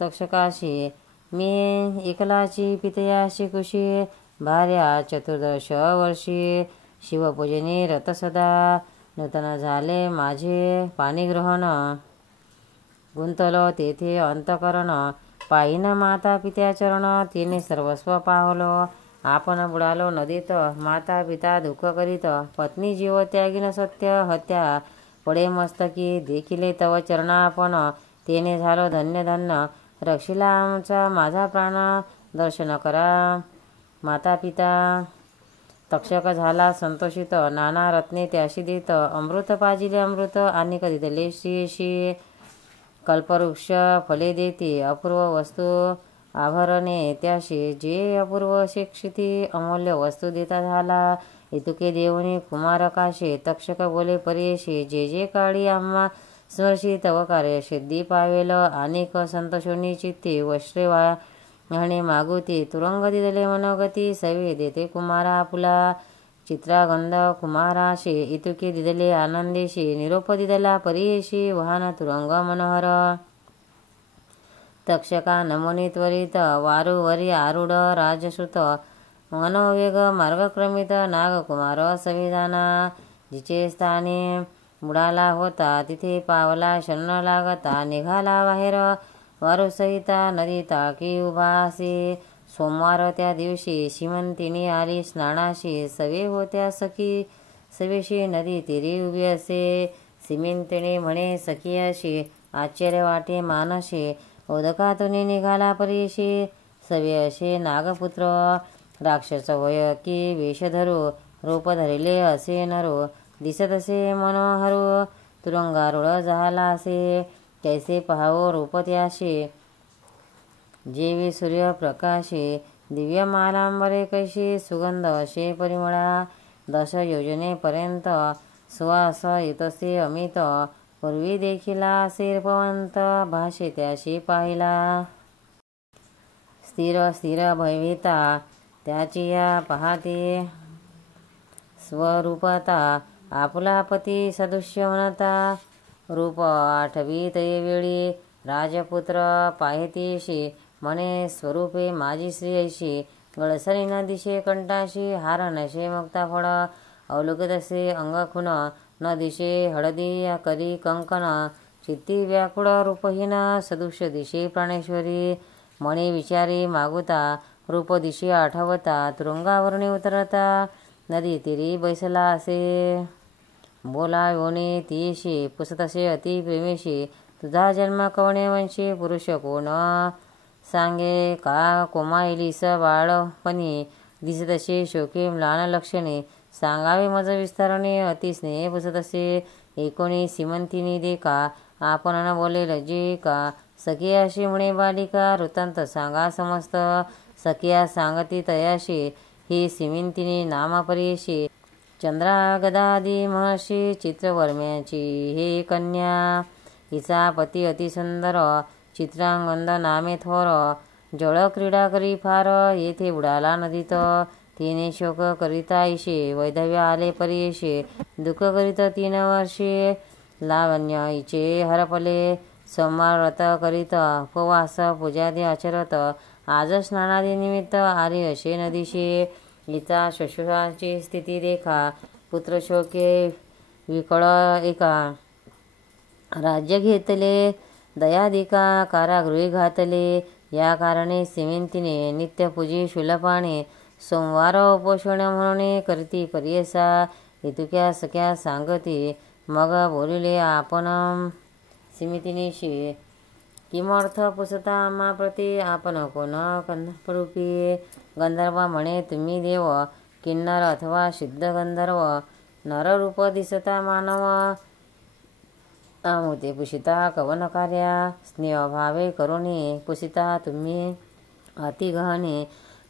तक्षकाशी. मी एकलाची पितयाशी कुशी. भार्या 14 वर्षी. शिवपूजनी रत सदा. नूतन झाले माझे पाणीग्रहण. गुंतलो तेथे अंतकरण. पायीन माता पित्या चरण. तिने सर्वस्व पावलो आपण बुडालो नदीत. माता पिता दुःख करीत. पत्नी जीव त्यागिन सत्य हत्या. पडे मस्तकी देखिले तव चरण आपण. तेने झालो धन्य धन्य. रक्षिला आमचा माझा प्राण. दर्शन करा माता पिता. तक्षक झाला संतोषित. नाना रत्ने त्याशी देत. अमृत पाजिले अमृत आणि कधी दिले श्रीशी. कल्पवृक्ष फले देते अपूर्व वस्तू आभरणे त्याशी. जे अपूर्व शिक्षिती अमूल्य वस्तू देता झाला. इतुके देऊनी कुमारकाशे. तक्षक बोले परेशी. जे जे काळी आम्हा स्मर्शी तव कार्य सिद्धी पावेल. अनेक संतोषोनी चित्ते वस्त्रे वाहणे मागुती. तुरंग दिदले मनोगती सवे देते कुमारा आपुला. चित्रागंध कुमाराशी इतुके दिदले आनंदेशी. निरोप दिदला परियेशी वाहन तुरंग मनोहर. तक्षका नमोनी त्वरित वारुवरी आरूढ राजश्रुत. मनोवेग मार्गक्रमित नागकुमार संविधाना. जिचे स्थाने बुडाला होता तिथे पावला शरण लागता निघाला बाहेर वारू सहिता नदी टाकी उभा असे. सोमवार त्या दिवशी सीमंतिनी आली स्नानाशी सवे होत्या सखी सवेशी नदी तीरी उभी असे. सीमंतिनी म्हणे सखी अशी आश्चर्य वाटे मानशी उदकातून निघाला परीशी सवे असे नागपुत्र राक्षस होय की वेश धरू रूप धरिले असे नरू दिसत असे मनोहरू तुरुंगारूढ झाला असे कैसे पहावो रूप त्याशी जेवी सूर्यप्रकाशी दिव्य मालांबरे कैशी सुगंध असे परिमळा 10 योजनेपर्यंत सुवास येतसे अमित पूर्वी देखिला शिरपवंत भाषे त्याशी पाहिला स्थिर स्थिर भयभीता त्याची या पाहते स्वरूपता आपुला पती सदृश्य म्हणता रूप आठवीत वेळी राजपुत्र पाहितीशी म्हणे स्वरूपे माझी श्री ऐशी गळसरी न दिशे कंठाशी हार नशे मुक्ता फळ अवलोकित असे अंग खुन न दिशे हळदी करी कंकण चित्ती व्याकुळ रूपहीन सदृश्य दिशे प्राणेश्वरी मणी विचारी मागुता रूप दिशे आठवता तुरुंगावरणी उतरता नदी तीरी बैसला असे बोलावणे तीशी पुसतसे अति प्रेमेशी तुझा जन्म कवणे वंशी पुरुष कोण सांगे का कोमाईलीस बाळपणी दिसतसे शोके म्लान लक्षणे सांगावे मज विस्तारणे अति स्नेह पुसतसे एकोणी सीमंतिनी देखा आपण न बोले लज्जे का सखी अशी म्हणे बालिका वृत्तांत सांगा समस्त सखिया सांगती तयाशी ही सीमंतिनी नामापरीशी चंद्रा गदादी महर्षी चित्रवर्म्याची हे कन्या हिचा पती अतिसुंदर चित्रांगंद नामे थोर जळ क्रीडा करी फार येथे बुडाला नदीत तिने शोक करिता इशे वैधव्य आले परीशे दुःख करीत 3 वर्षे लावण्य हिचे हरपले सोमवार व्रत करीत उपवास पूजादी आचरत आज स्नानादी निमित्त आली असे नदीशी हिचा श्वशुराची स्थिती देखा पुत्र शोके विकळ एका राज्य घेतले दयादिका कारागृही घातले या कारणे सीमंतिने नित्यपूजी शूलपाने सोमवार उपोषण म्हणून करती परियसा हेतुक्या सख्या सांगती मग बोलिले आपण सीमंतिनीशी किमर्थ पुसता आम्हा प्रती आपण कोण कंदरूपी गंधर्व म्हणे तुम्ही देव किन्नर अथवा सिद्ध गंधर्व नररूप दिसता मानव आमुते पुषिता कवन कार्या स्नेहभावे करुणी पुसिता तुम्ही अति गहने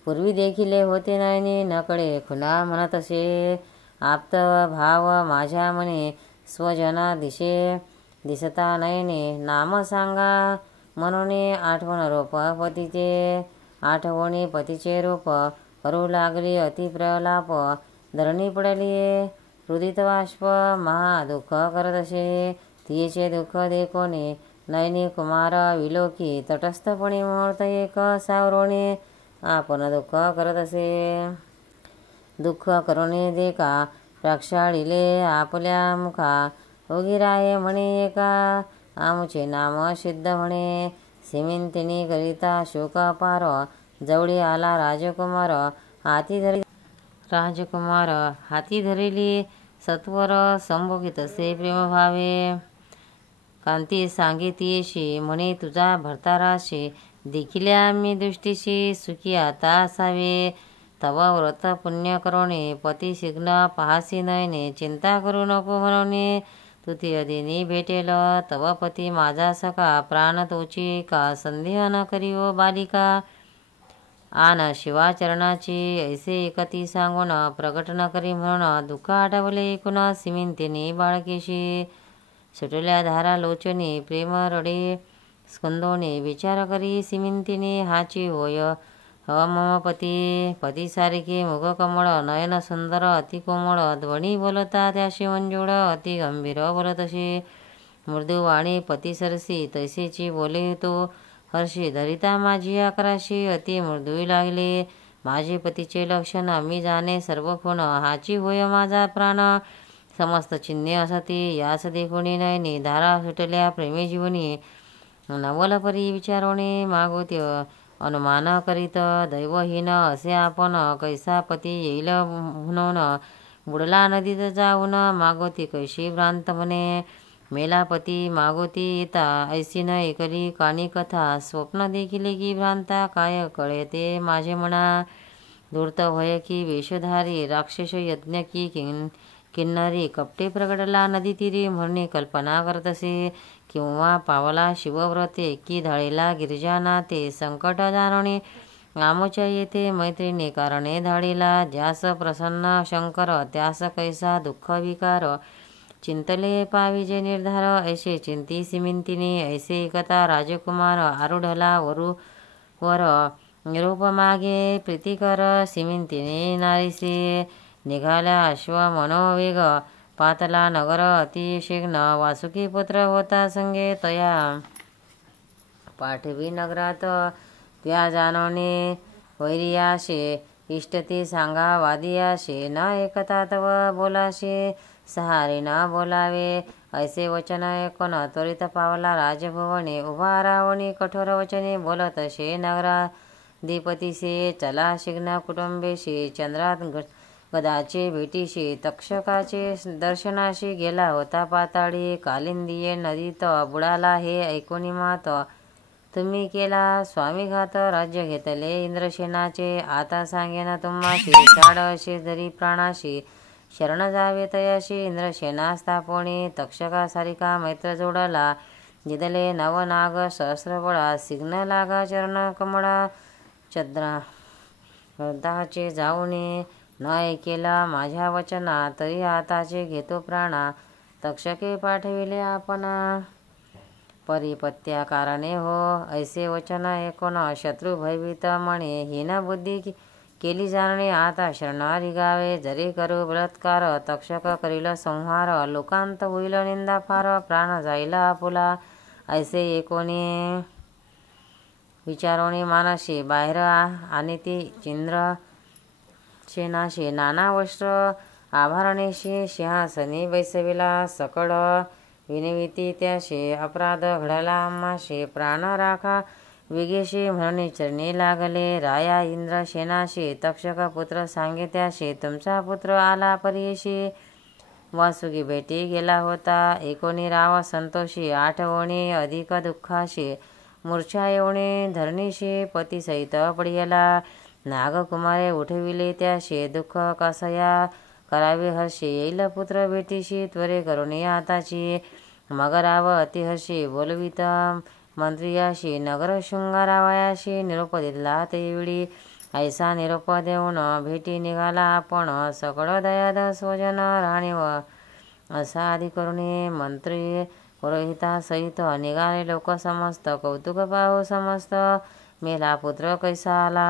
पूर्वी देखिले होते नयने नकडे खुना म्हणत असे आप्त भाव माझ्या मने स्वजना दिशे दिसता नयने नाम सांगा म्हणून आठवण रूप पतीचे आठवणी पतीचे रूप करू लागली अति प्रलाप धरणी पडली हृदित बाष्प महा दुःख करत असे तिचे दुःख देखोने नयनी कुमार विलोकी तटस्थपणे मुहूर्त एक सावरोणे आपण दुःख करत असे दुःख करुणे देखा प्रक्षाळिले आपल्या मुखा उगिराये म्हणे एका आमुचे नाम सिद्ध म्हणे सीमंतिनी करिता शोक पार जवळी आला राजकुमार हाती धरिली सत्वर संभोगित असे प्रेमभावे कांती सांगितीशी म्हणे तुझा भरताराशी देखिल्या मी दृष्टीशी सुखी आता असावे तव व्रत पुण्य करोणे पती शीघ्र पाहासी नयने चिंता करू नको म्हणून तृतीय दिनी भेटेल तव पती माझा सखा प्राण तोची का संदेह न करी ओ बालिका आन शिवाचरणाची ऐसे एकती सांगून प्रगट न करी म्हणून दुःख आठवले ऐकून सीमंतिनी बाळकेशी सुटल्या धारा लोचनी प्रेम रडे स्कंदोने विचार करी सीमंतिनी हाची होय मम पती सारिके मुख कमळ नयन सुंदर अति कोमळ ध्वनी बोलता त्याशी मंजूळ अति गंभीर बोलतशी मृदुवाणी पती सरसी तैसेची बोले तो हर्षी धरिता माझी अकराशी अति मृदुई लागले माझे पतीचे लक्षण मी जाणे सर्व खूण हाची होय माझा प्राण समस्त चिन्हे असती यास देखुनी नयनी धारा सुटल्या प्रेमे जीवनी नवल परी विचारोणे मागोत्य अनुमान करीत दैवहीन असे आपण कैसा पती येईल म्हणून बुडला नदीत जाऊन मागोती कैशी भ्रांत म्हणे मेला पती मागोती येता ऐसी न ऐकली कानी कथा स्वप्न देखील की भ्रांता काय कळे ते माझे म्हणा धूर्त होय की वेशधारी राक्षस यज्ञ की किन्नरी कपटे प्रगडला नदी तीरी म्हणणे कल्पना करतसे किंवा पावला शिवव्रते की धाळीला गिरिजानाथे संकट जाणणे आमोच्या येथे मैत्रिणी कारणे धाडीला ज्यास प्रसन्न शंकर त्यास कैसा दुःख विकार चिंतले पाविजे निर्धार ऐसे चिंती सिमिंतिनी ऐसे एकता राजकुमार आरूढला वरूवर निरूप मागे प्रीतिकर सिमिंतिनी नारीसे निघाल्या अश्व मनोवेग पातला नगर अतिशीघ्न वासुकी पुत्र होता संगे तया पाठवी नगरात त्या जाणवणे वैरियाशे इष्टती सांगा वादियाशे न ऐकता तव बोलाशे सहारे न बोलावे ऐसे वचन ऐकून त्वरित पावला राजभवने उभा रावणी कठोर वचने बोलत शे नगराधिपतीशे चला शिग्न कुटुंबेशी चंद्रात गदाचे भेटीशी तक्षकाचे दर्शनाशी गेला होता पाताळी कालिंदिये नदीत बुडाला हे ऐकून मात तुम्ही केला स्वामीघात राज्य घेतले इंद्रसेनाचे आता सांगेन तुम्हाशी चाड असे जरी प्राणाशी शरण जावे तयाशी इंद्रसेना स्थापणी तक्षका सारिका मैत्र जोडला जिदले नवनाग सहस्रबळा सिग्न लागा चरण कमळा चद्रा वृद्धाचे जाऊने न ऐकेला माझ्या वचना तरी आताचे घेतो प्राणा तक्षके पाठविले आपणा परिपत्या कारणे हो ऐसे वचन ऐकून शत्रु भयभीत म्हणे हीन बुद्धी केली जाणणे आता शरणारी गावे जरी करू बलात्कार तक्षक करील संहार लोकांत होईल निंदा फार प्राण जाईल आपुला ऐसे एकोणी विचारोणी मानशी बाहेर आणि ती चिंद्र शेनाशी नाना वस्त्र आभरणेशी सिंहासनी बैसविला सकळ विनविती त्याशी अपराध घडला आम्हाशी प्राण राखा विगेशी म्हणून चरणी लागले राया इंद्रसेनाशी तक्षक पुत्र सांगे त्याशी तुमचा पुत्र आला परीशी वासुकी भेटी गेला होता एकोणी राव संतोषी आठवणी अधिक दुःखाशी मूर्छा येवणे धरणीशी पतीसहित पडियला नागकुमारे उठविले त्याशी दुःख कसया करावे हर्षी येईल पुत्र भेटीशी त्वरे करुणी आताची मग राव अतिहर्षी बोलवित मंत्रियाशी नगर शृंगारावयाशी निरोप दिला तेवेळी ऐसा निरोप देऊन भेटी निघाला आपण सकळ दयाद स्वजन राणीव असा आदी करुणी मंत्री पुरोहितासहित निघाले लोक समस्त कौतुक पाहू समस्त मेला पुत्र कैसा आला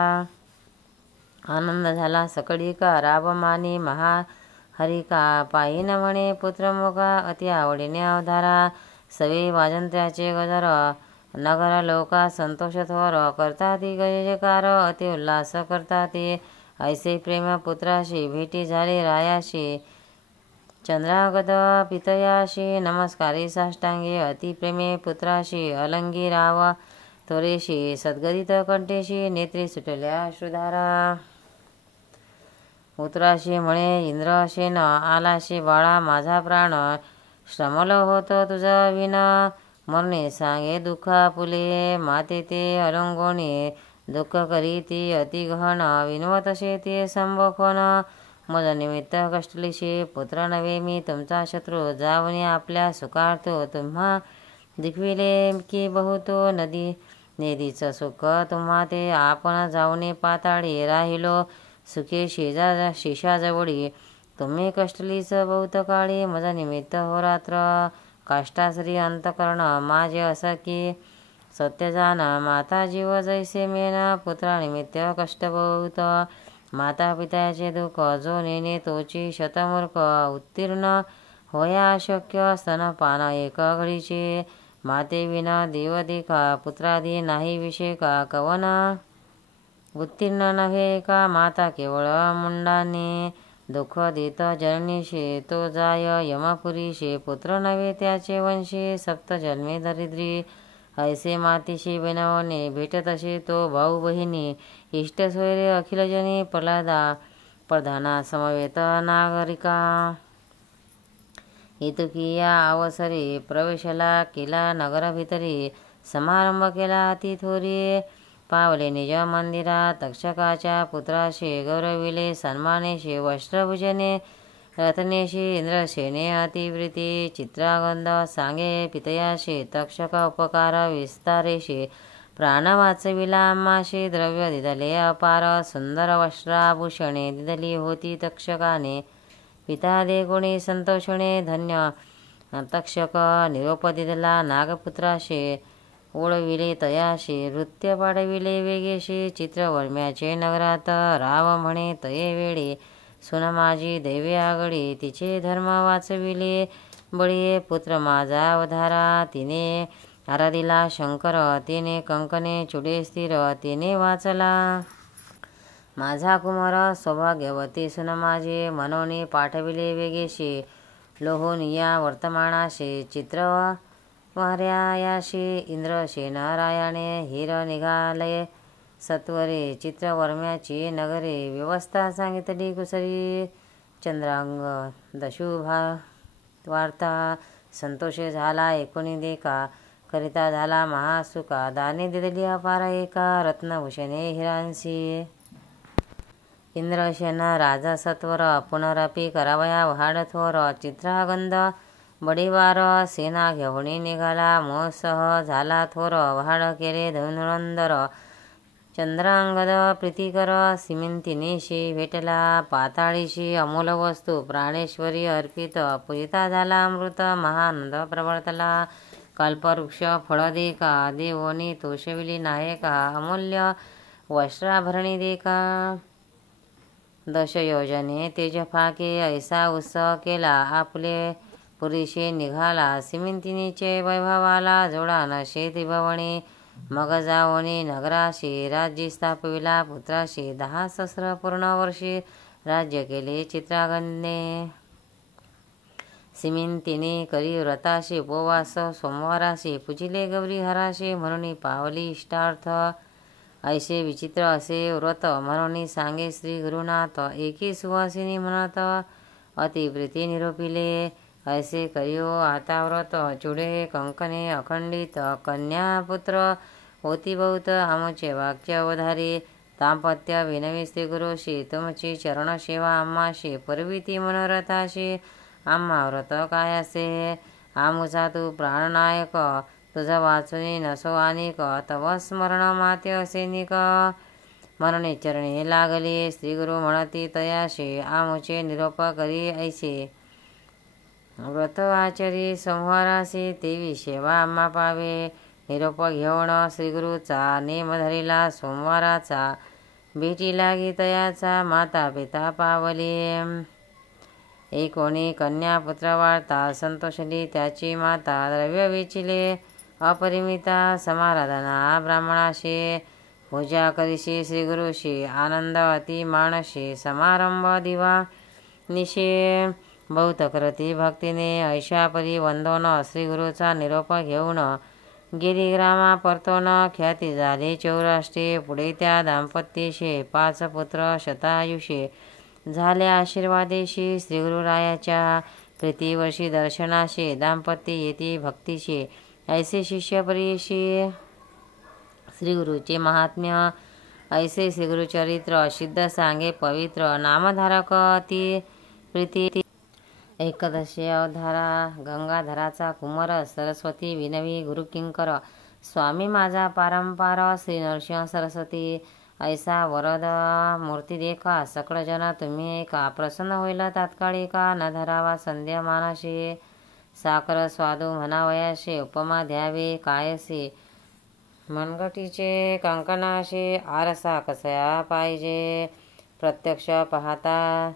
आनंद झाला सकळीका राबमानी महाहरिका पायीन म्हणे पुत्रमुखा अति आवडीने अवधारा सवे वाजंत्र्याचे गजर नगर लोका संतोष थोर करताती गजकार अति उल्हास करताती ऐसे प्रेम पुत्राशी भेटी झाली रायाशी चंद्रागत पितयाशी नमस्कारी साष्टांगे अति प्रेमे पुत्राशी अलंगी राव त्वरेशी सद्गदित कंठेशी नेत्री सुटल्या अश्रुधारा पुत्राशी म्हणे इंद्रसेन आलाशी बाळा माझा प्राण श्रमल होतो तुझा विन मरणे सांगे दुःखा फुले माते ते अलंगोणी दुःख करी ती अति गहन विनवतसे ते संभोखन मज निमित्त कष्टलीशी पुत्र नव्हे मी तुमचा शत्रू जावणी आपल्या सुखार्थो तुम्हा दिखविले की बहुतो नेदीचं सुख तुम्हा ते आपण जाऊने पाताळी राहिलो सुखे शेषाजवळी तुम्ही कष्टलीच बहुत काळी मज निमित्त हो रात्र काष्टाश्री अंतकरण माझे असं की सत्य जाण माता जीव जैसे मेन पुत्रानिमित्त कष्ट बहुत माता पित्याचे दुःख जो नेने तोची शतमूर्ख उत्तीर्ण होया अशक्य स्तनपान एक घडीचे माते विना देव देखा पुत्रादी नाही विषय का कवन उत्तीर्ण नव्हे का माता केवळ मुंडाने दुःख देत जननीशे, तो जाय यमापुरीशे, पुत्र नव्हे त्याचे वंशी, सप्त जन्मे दरिद्री, ऐसे मातीशी बनवणे, भेटत असे तो भाऊ बहिणी, इष्ट सोयरे अखिलजनी, प्रधाना समवेत नागरिका, इतुकिया अवसरे प्रवेशला केला नगर भितरी, समारंभ केला अति थोरी, पावले निज मंदिरा, तक्षकाच्या पुत्राशे, गौरविले सन्मानेशे, वस्त्रभूषणे रत्नेशी, इंद्रसेने अतिवृती, चित्रागंध सांगे पितयाशे, तक्षक उपकार विस्तारेशे, प्राण वाचविला अम्माशे, द्रव्य दिदले अपार, सुंदर वस्त्राभूषणे दिदली होती तक्षकाने, पिता दे गुणी संतोषणे, धन्य तक्षक निरोप दिदला नागपुत्राशे, ओळविले तयाशे, नृत्य पाडविले वेगेशे, चित्रवर्म्याचे नगरात राव म्हणे तये वेळे, सुन माझी दैवे आगडी, तिचे धर्म वाचविले बळी, पुत्र माझा अवधारा, तिने आराधिला शंकर, तिने कंकणे चुडे स्थिर, तिने वाचला माझा कुमार, सौभाग्यवती सुन माझे, मनोनी पाठविले वेगेशे, लोहोनिया वर्तमानाशे, चित्र वाऱ्यायाशी, इंद्रसेन रायाने हिर निघाले सत्वरे, चित्रवर्म्याची नगरे, व्यवस्था सांगितली कुसरी, चंद्रांग दशुभा वार्ता, संतोष झाला एकोणी देखा, करिता झाला महासुका, दाने दिदली अपार एका, रत्नभूषणे हिरांशी, इंद्रसेन राजा सत्वर, पुनरपी करावया वहाड थोर, चित्रागंध बडीवार, सेना घेऊन निघाला मोसह झाला थोर, वहाड केले धनुरंदर, चंद्रांगद प्रीतिकर, सिमिंतिनीशी भेटला पाताळीशी, अमूल वस्तू प्राणेश्वरी अर्पित, पूजिता झाला अमृत, महानंद प्रवर्तला, कल्पवृक्ष फळ देखा, देवोनी तोषविली नायका, अमूल्य वस्त्राभरणी देखा, दशयोजने तेज फाके, ऐसा उत्सव केला आपले पुरीशे निघाला, सिमिंतिनीचे वैभवाला जोडा नशे त्रिभुवनी, मग जावणी नगराशी, राज्य स्थापविला पुत्राशी, 10 सहस्र पूर्ण वर्षी राज्य केले चित्रागंधे, सिमिंतिनी करी व्रताशी, उपवास सोमवाराशी, पूजिले गौरी हराशी, म्हणून पावली इष्टार्थ, ऐसे विचित्र असे व्रत, म्हणून सांगे श्री गुरुनाथ, एकी सुवासिनी म्हणत अतिप्रीती निरोपिले, ऐसे करियो आता व्रत, चुडे कंकणे अखंडित, कन्यापुत्र होती बहुत, आमचे वाक्य अवधारी, दाम्पत्य विनवी श्री गुरुशी, तुमची चरण सेवा आम्हाशी, परविती मनोरथाशी, आम्हा व्रत काय असे, आमुचा तू प्राणनायक, तुझा वाचुनी नसो अनिक, तव स्मरण माते असेनिक, म्हणून चरणी लागले श्रीगुरु म्हणती तयाशे, आमुचे निरोप करी ऐसे, व्रत आचरी संहारासी, तेवी सेवा आम्हा पावे, निरोप घेऊन श्रीगुरुचा नेम धरिला सोमवाराचा, भेटी लागी तयाचा माता पिता पावले, एकोणी कन्या पुत्र वार्ता, संतोषली त्याची माता, द्रव्य वेचिले अपरिमिता, समाराधना ब्राह्मणाशी, पूजा करीशी श्रीगुरुशी, आनंद अति मानशी, समारंभ दिवा निशे, बहुत करती भक्तीने, ऐशा परी वंदन, श्रीगुरुचा निरोप घेऊन गेली ग्रामा परतोन, ख्याती झाली चौराष्ट्रे, पुढे त्या दाम्पत्यशे 5 पुत्र शतायुषे, झाले आशीर्वादेशी, श्रीगुरुरायाच्या प्रीतीवर्षी दर्शनाशे, दाम्पत्य येती भक्तीशे, ऐसे शिष्य परीशी, श्रीगुरुचे महात्म्य, ऐसे श्रीगुरुचरित्र सिद्ध सांगे पवित्र, नामधारक अति प्रीती, एकदशी अवधारा, गंगाधराचा कुमार, सरस्वती विनवी गुरुकिंकर, स्वामी माझा पारंपार, श्री नरसिंह सरस्वती, ऐसा वरद मूर्ती देखा, सकळ जन तुम्ही एका, प्रसन्न होईल तात्काळिका, न धरावा संध्या मानशी, साकर स्वादू म्हणावयाशे, उपमा द्यावे कायसे, मनगटीचे कंकणाशी, आरसा कसा पाहिजे, प्रत्यक्ष पाहता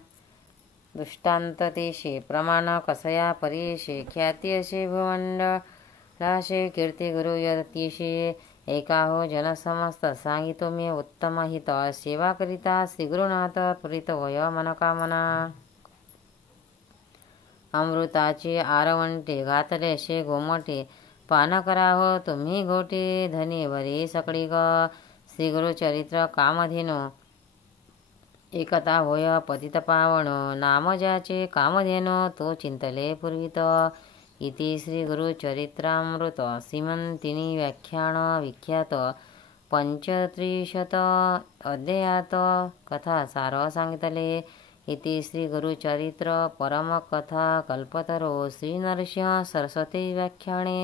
दृष्टांततेशी, प्रमाण कसया परीशी, ख्याती असे भूमंडळाशी, कीर्ती गुरु यतीशी, एकाहो जनसमस्त सांगितो मी उत्तम हित सेवा करिता श्रीगुरुनाथ त्वरित वय मनोकामना अमृताची आरवंटे घातले शे गोमटे पान कराहो तुम्ही घोटे धनी भरी सकळी ग श्रीगुरुचरित्र कामधेनो एकता होय पतित पावन नाम ज्याचे कामधेनो तो चिंतले पूर्वित इति श्रीगुरुचरित्रामृत श्रीमंतिनी व्याख्यान विख्यात 35 अध्यायात कथा सार सांगितले इति श्रीगुरुचरित्र परमकथा कल्पतरो श्री नरसिंह सरस्वती व्याख्याने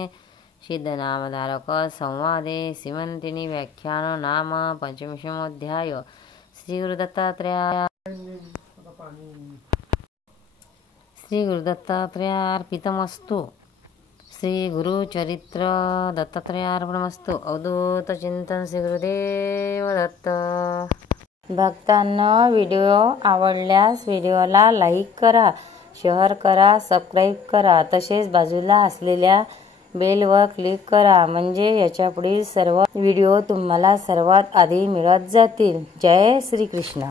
सिद्धनामधारक संवादे श्रीमंतिनी व्याख्यान नाम 25 श्री गुरुदत्तात्रेयार्पितमस्तु। श्री गुरुचरित्र दत्तात्रेयार्पणमस्तु। अवधूत चिंतन श्री गुरुदेव दत्त। भक्तांनो, व्हिडिओ आवडल्यास व्हिडिओला लाईक करा, शेअर करा, सबस्क्राईब करा, तसेच बाजूला असलेल्या बेलवर क्लिक करा, म्हणजे याच्यापुढील सर्व व्हिडिओ तुम्हाला सर्वात आधी मिळत जातील। जय श्री कृष्ण।